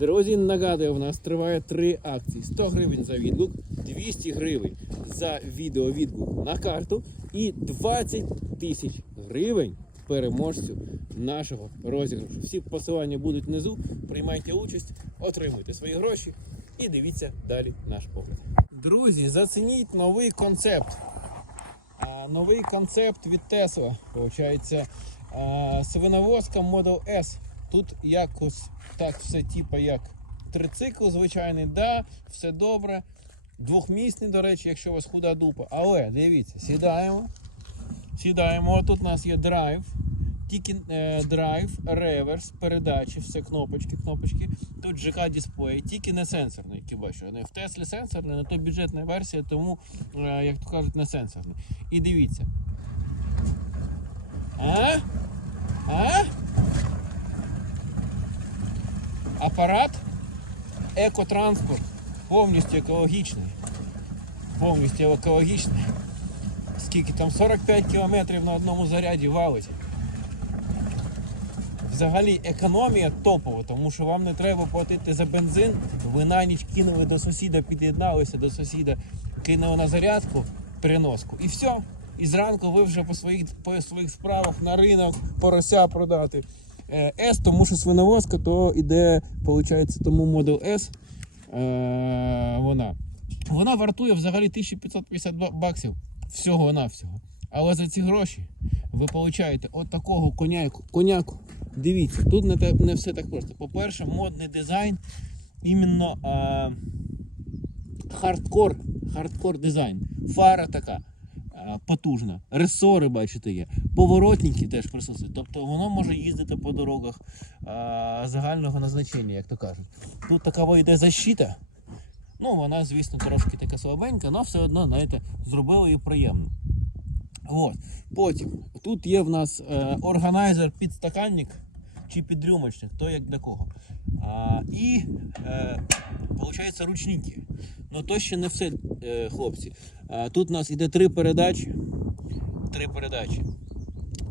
Друзі, нагадую, в нас триває три акції: 100 гривень за відгук, 200 гривень за відеовідгук на карту і 20 тисяч гривень переможцю нашого розіграшу. Всі посилання будуть внизу. Приймайте участь, отримуйте свої гроші і дивіться далі наш погляд. Друзі, зацініть новий концепт. А, новий концепт від Tesla. Получається, свиновозка Model S. Тут якось так все типу як трицикл звичайний, да, все добре. Двохмісний, до речі, якщо у вас худа дупа. Але дивіться, сідаємо. Сідаємо. Отут у нас є драйв. Тільки е, драйв, реверс, передачі, все кнопочки, кнопочки. Тут ЖК дисплей, тільки не сенсорний, який бачу. Не в Теслі сенсорний, не то бюджетна версія, тому, е, як то кажуть, не сенсорний. І дивіться. А? А? Апарат екотранспорт. Повністю екологічний. Повністю екологічний. Скільки там 45 кілометрів на одному заряді валить. Взагалі економія топова, тому що вам не треба платити за бензин. Ви на ніч кинули до сусіда, під'єдналися до сусіда, кинули на зарядку, переноску. І все. І зранку ви вже по своїх, по своїх справах на ринок порося продати. Е, S, тому що свиновозка, то іде, виходить, тому Model S. Е, вона. Вона вартує взагалі 1550 баксів всього-навсього. Але за ці гроші ви получаєте от такого коняку. коняку. Дивіться, тут не, не все так просто. По-перше, модний дизайн, іменно е, хардкор, хардкор дизайн. Фара така потужна. Ресори, бачите, є. Поворотники теж присутствують. Тобто воно може їздити по дорогах е, загального назначення, як то кажуть. Тут така йде защита. Ну, вона, звісно, трошки така слабенька, але все одно, знаєте, зробили її приємно. От. Потім тут є в нас е, органайзер підстаканник чи підрюмочник, то як для кого. А, і е, виходить ручники. Ну то ще не все, е, хлопці. Тут у нас іде три передачі. Три передачі.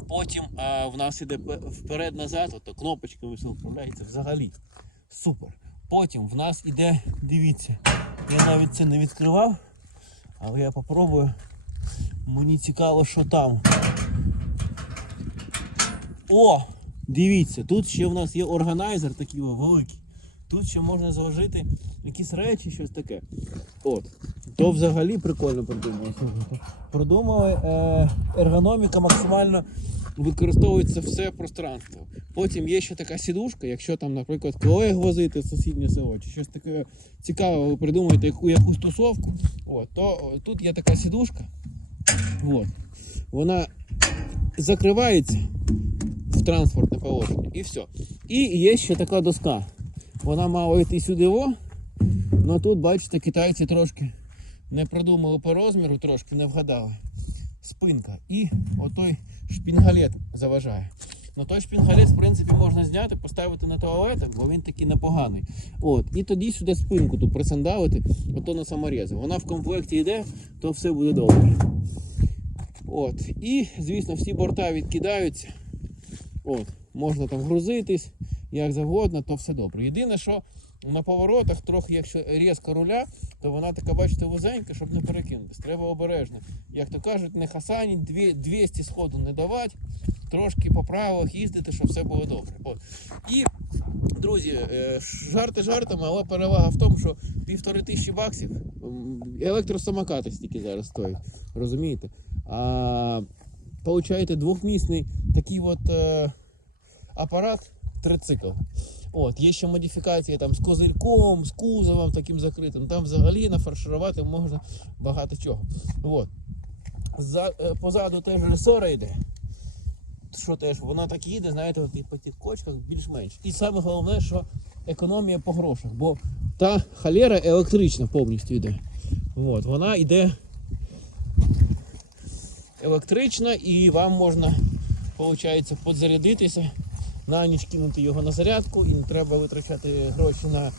Потім а, в нас іде вперед-назад, ото кнопочками все взагалі. Супер. Потім в нас іде, дивіться, я навіть це не відкривав, але я попробую. Мені цікаво, що там. О! Дивіться, тут ще в нас є органайзер такий великий. Тут ще можна заложити якісь речі, щось таке. От. То взагалі прикольно придумали. Продумали е, ергономіка максимально використовується все пространство. Потім є ще така сідушка, якщо там, наприклад, колег возити в сусіднє село, чи щось таке цікаве, ви придумаєте яку, якусь тусовку, от, то тут є така сідушка. От. Вона закривається в транспортне положення і все. І є ще така доска. Вона мала йти сюди, о, але тут, бачите, китайці трошки не продумали по розміру, трошки не вгадали. Спинка. І отой шпінгалет заважає. Ну той шпінгалет, в принципі, можна зняти, поставити на туалет, бо він такий непоганий. От. І тоді сюди спинку тут присандалити, ото на саморези. Вона в комплекті йде, то все буде добре. От. І, звісно, всі борта відкидаються. От. Можна там грузитись, як завгодно, то все добре. Єдине, що на поворотах, трохи, якщо різко руля, то вона така, бачите, вузенька, щоб не перекинутись. Треба обережно. Як то кажуть, не хасаніть, 200 сходу не давати, трошки по правилах їздити, щоб все було добре. От. І, друзі, е, жарти жартами, але перевага в тому, що півтори тисячі баксів електросамокати стільки зараз стоять. Розумієте? А, получаєте двохмісний такий от е, апарат, трицикл. От, є ще модифікації там з козирьком, з кузовом таким закритим. Там взагалі нафарширувати можна багато чого. От. За, е, позаду теж ресора йде. Що теж, вона так їде, знаєте, от і по тих кочках більш-менш. І саме головне, що економія по грошах, бо та халера електрична повністю йде. От, вона йде електрична і вам можна, виходить, подзарядитися, на ніч кинути його на зарядку і не треба витрачати гроші на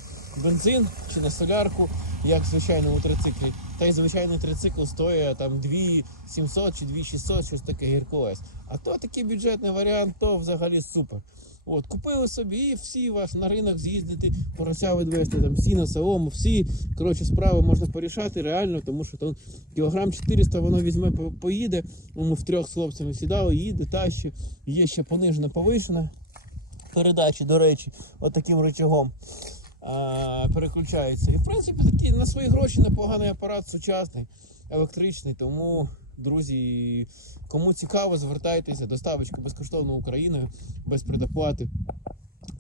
бензин чи на солярку, як в звичайному трициклі. Та й звичайний трицикл стоїть там 2700 чи 2600, щось таке Геркулес. А то такий бюджетний варіант, то взагалі супер. От, купили собі і всі ваш на ринок з'їздити, порося відвести, там сіно, солому, всі коротше справи можна порішати реально, тому що там кілограм 400 воно візьме, поїде. Ми в трьох хлопцями сідали, їде, тащить. Є ще понижена повишена передачі, до речі, отаким рычагом а, переключається. І в принципі такий на свої гроші непоганий апарат, сучасний, електричний. Тому, друзі, кому цікаво, звертайтеся, доставочка безкоштовно Україною, без предоплати.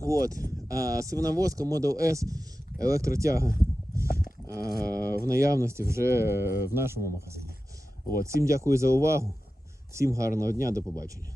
От, а, сивновозка Model S електротяга а, в наявності вже в нашому магазині. От, всім дякую за увагу, всім гарного дня, до побачення.